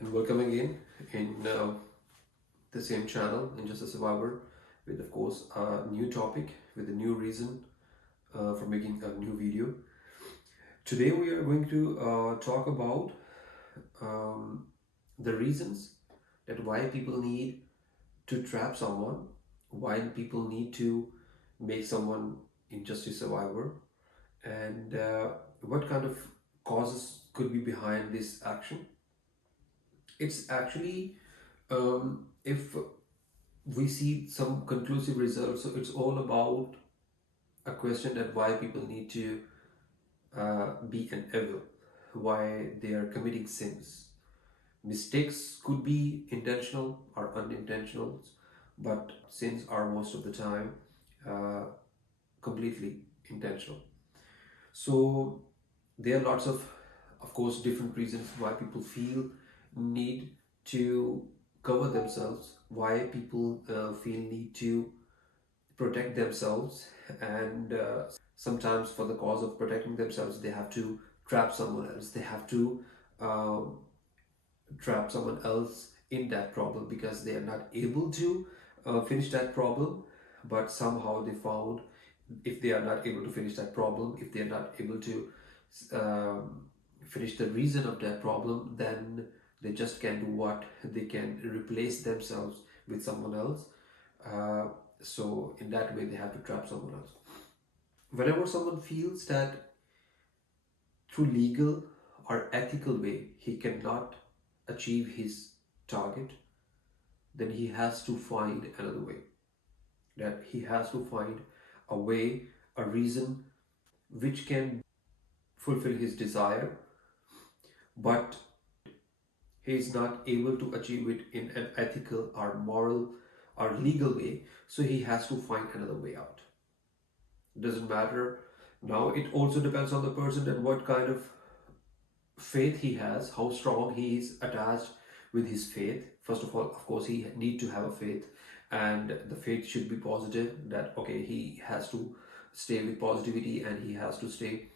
And welcome again in the same channel in Just a Survivor with, of course, a new topic with a new reason for making a new video. Today, we are going to talk about um, the reasons that why people need to trap someone, why people need to make someone in Just a Survivor, and what kind of causes could be behind this action. It's actually if we see some conclusive results. So it's all about a question that why people need to be an evil, why they are committing sins. Mistakes could be intentional or unintentional, but sins are most of the time uh, completely intentional. So there are lots of course, different reasons why people feel need to cover themselves, why people feel need to protect themselves, and sometimes for the cause of protecting themselves they have to trap someone else, they have to um, trap someone else in that problem because they are not able to finish that problem, but somehow they found if they are not able to finish that problem, if they are not able to um, finish the reason of that problem, then they just can do what they can replace themselves with someone else. uh, so in that way they have to trap someone else. Whenever someone feels that through legal or ethical way he cannot achieve his target, then he has to find another way, that he has to find a way, a reason which can fulfill his desire, but he is not able to achieve it in an ethical or moral or legal way, so he has to find another way out. Doesn't matter. Now it also depends on the person that what kind of faith he has, how strong he is attached with his faith. First of all, of course, he need to have a faith, and the faith should be positive, that okay, he has to stay with positivity and he has to stay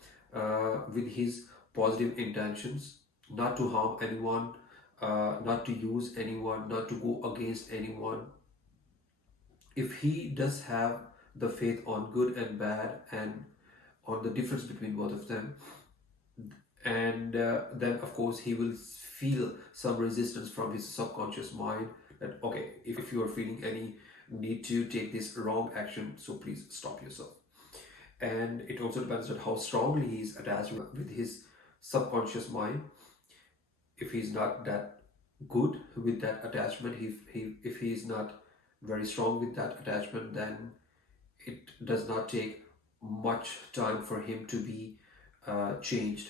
with his positive intentions, not to harm anyone, not to use anyone, not to go against anyone. If he does have the faith on good and bad and on the difference between both of them, and then of course he will feel some resistance from his subconscious mind that okay, if you are feeling any need to take this wrong action, so please stop yourself. And it also depends on how strongly he is attached with his subconscious mind. If he's not that good with that attachment, if he is not very strong with that attachment, then it does not take much time for him to be changed,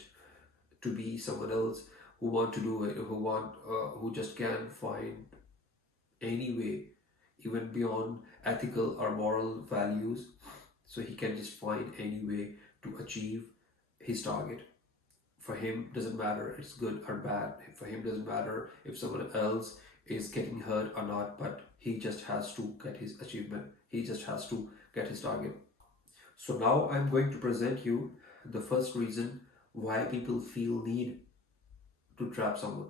to be someone else who want to do it, who just can find any way, even beyond ethical or moral values. So he can just find any way to achieve his target. For him, doesn't matter it's good or bad. For him, doesn't matter if someone else is getting hurt or not. But he just has to get his achievement. He just has to get his target. So now I'm going to present you the first reason why people feel need to trap someone.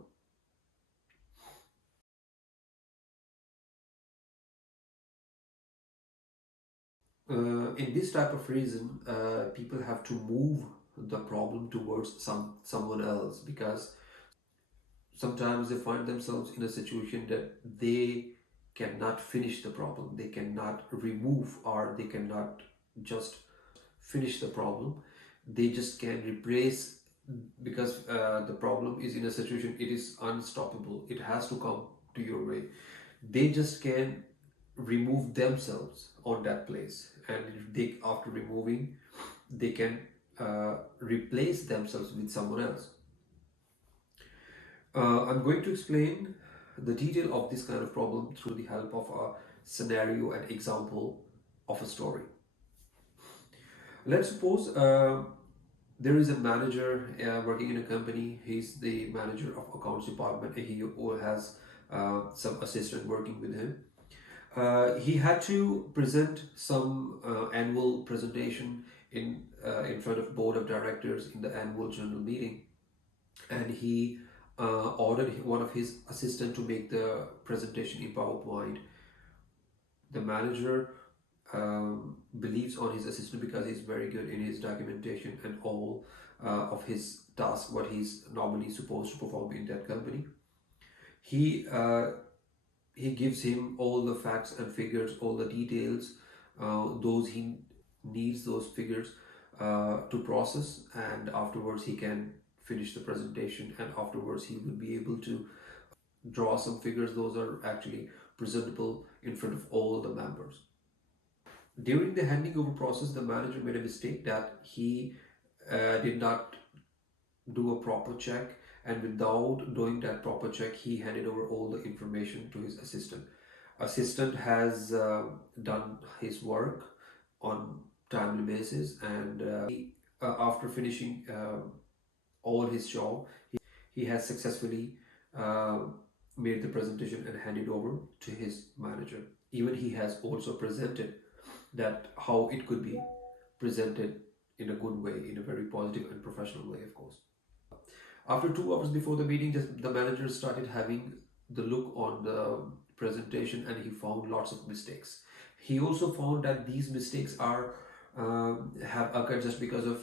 In this type of reason, people have to move the problem towards someone else, because sometimes they find themselves in a situation that they cannot finish the problem, they cannot remove, or they cannot just finish the problem. They just can replace, because the problem is in a situation, it is unstoppable, it has to come to your way. They just can remove themselves on that place, and if they, after removing, they can replace themselves with someone else. I'm going to explain the detail of this kind of problem through the help of a scenario and example of a story. Let's suppose there is a manager working in a company. He's the manager of accounts department. He has some assistant working with him. He had to present some annual presentation in front of board of directors in the annual general meeting, and he ordered one of his assistant to make the presentation in PowerPoint. The manager believes on his assistant because he's very good in his documentation and all of his tasks, what he's normally supposed to perform in that company. He he gives him all the facts and figures, all the details, those he needs those figures to process, and afterwards he can finish the presentation, and afterwards he will be able to draw some figures. Those are actually presentable in front of all the members. During the handing over process, the manager made a mistake that he did not do a proper check, and without doing that proper check, he handed over all the information to his assistant. Assistant has done his work on timely basis, and after finishing all his job, he has successfully uh, made the presentation and handed over to his manager. Even he has also presented that how it could be presented in a good way, in a very positive and professional way, of course. After 2 hours before the meeting, just the manager started having the look on the presentation, and he found lots of mistakes. He also found that these mistakes are have occurred just because of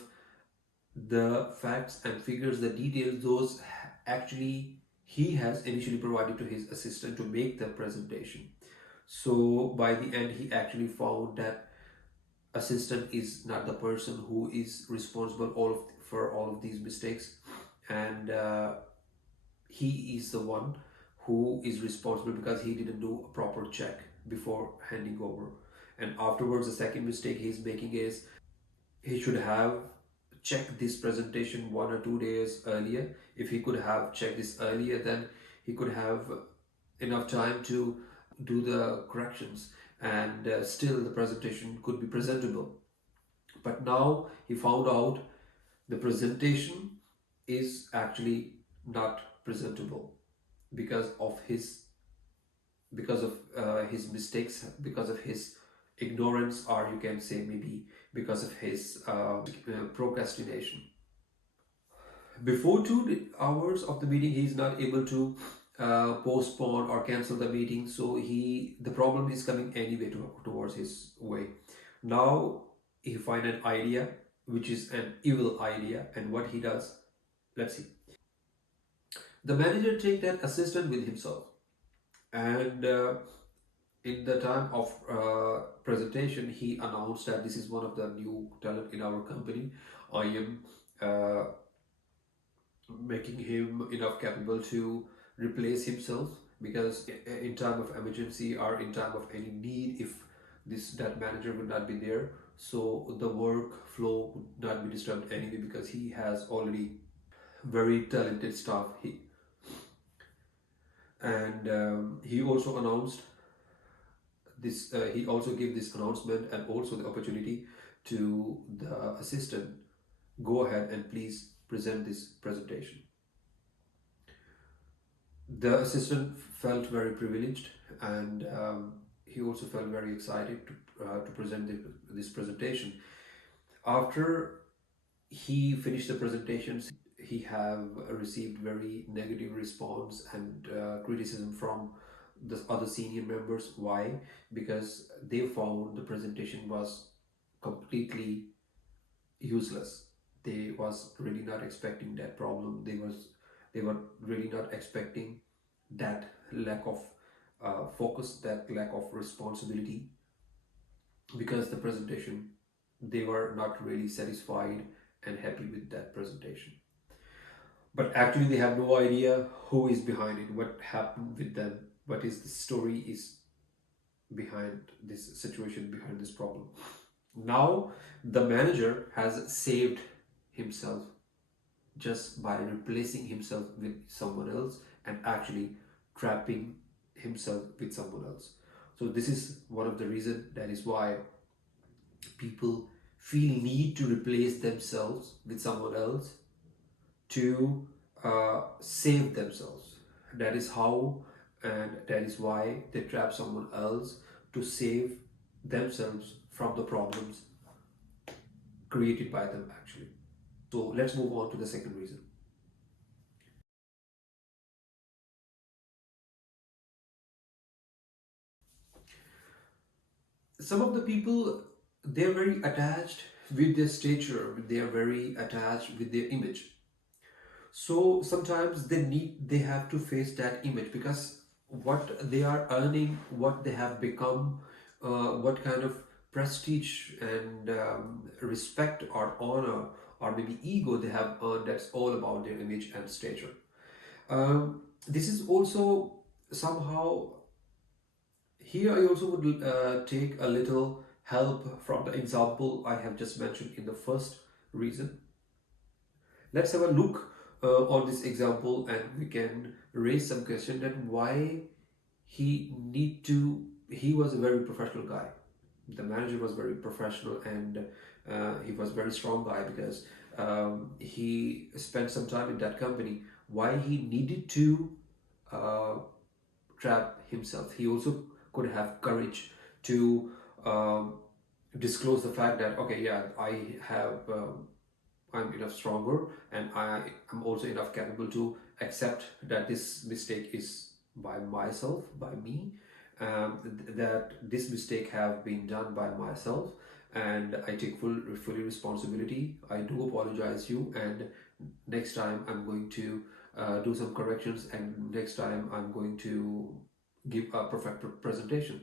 the facts and figures, the details, those actually he has initially provided to his assistant to make the presentation. So by the end, he actually found that assistant is not the person who is responsible for all of these mistakes, and he is the one who is responsible because he didn't do a proper check before handing over. And afterwards, the second mistake he's making is he should have checked this presentation 1 or 2 days earlier. If he could have checked this earlier, then he could have enough time to do the corrections, and still the presentation could be presentable. But now he found out the presentation is actually not presentable because of his mistakes, because of his ignorance, or you can say maybe because of his procrastination. Before 2 hours of the meeting, he is not able to postpone or cancel the meeting, so the problem is coming anyway towards his way. Now he find an idea which is an evil idea, and what he does, let's see. The manager take that assistant with himself, and in the time of presentation, he announced that this is one of the new talent in our company. I am uh, making him enough capable to replace himself, because in time of emergency or in time of any need, if that manager would not be there, so the workflow would not be disturbed anyway, because he has already very talented staff. He also announced this. He also gave this announcement and also the opportunity to the assistant, go ahead and please present this presentation. The assistant felt very privileged, and he also felt very excited to present this presentation. After he finished the presentations, he have received very negative response and criticism from the other senior members. Why? Because they found the presentation was completely useless. They was really not expecting that problem. They were really not expecting that lack of focus, that lack of responsibility, because the presentation, they were not really satisfied and happy with that presentation. But actually, they have no idea who is behind it, what happened with them, what is the story is behind this situation, behind this problem. Now, the manager has saved himself just by replacing himself with someone else and actually trapping himself with someone else. So this is one of the reasons, that is why people feel need to replace themselves with someone else to save themselves. That is how, and that is why they trap someone else to save themselves from the problems created by them actually. So let's move on to the second reason. some of the people, they're very attached with their stature, they are very attached with their image. So sometimes they have to face that image, because what they are earning, what they have become, what kind of prestige and respect or honor or maybe ego they have earned, that's all about their image and stature. This is also somehow, here I also would take a little help from the example I have just mentioned in the first reason. Let's have a look on this example, and we can raise some question that why he was a very professional guy. The manager was very professional, and he was very strong guy, because he spent some time in that company. Why he needed to uh, trap himself? He also could have courage to um, disclose the fact that, okay, yeah, I'm enough stronger, and I am also enough capable to accept that this mistake is by myself, by me, that this mistake have been done by myself, and I take fully responsibility. I do apologize you, and next time I'm going to do some corrections, and next time I'm going to give a perfect presentation.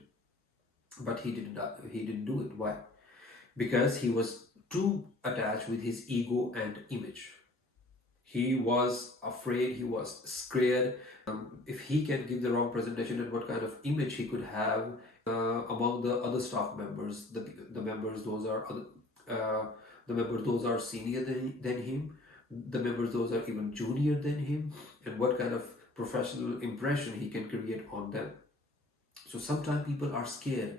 But he didn't do it. Why? Because he was too attached with his ego and image. He was afraid, he was scared. If he can give the wrong presentation, and what kind of image he could have among the other staff members, the members those are the members those are senior than him, the members those are even junior than him, and what kind of professional impression he can create on them. So sometimes people are scared.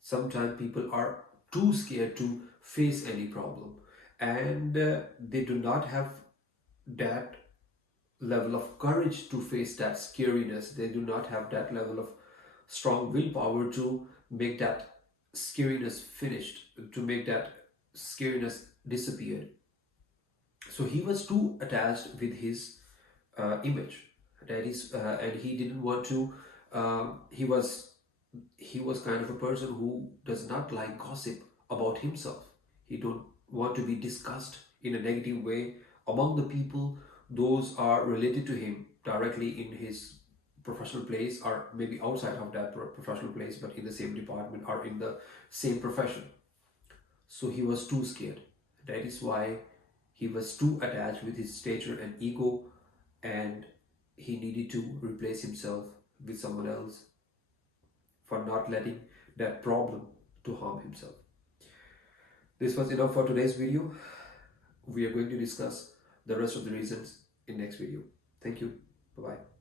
Sometimes people are too scared to face any problem, and they do not have that level of courage to face that scariness. They do not have that level of strong willpower to make that scariness finished, to make that scariness disappear. So he was too attached with his image. That is, and he didn't want to. He was kind of a person who does not like gossip about himself. He don't want to be discussed in a negative way among the people those are related to him directly in his professional place, or maybe outside of that professional place, but in the same department or in the same profession. So he was too scared. That is why he was too attached with his stature and ego, and he needed to replace himself with someone else for not letting that problem to harm himself. This was enough for today's video. We are going to discuss the rest of the reasons in next video. Thank you. Bye bye.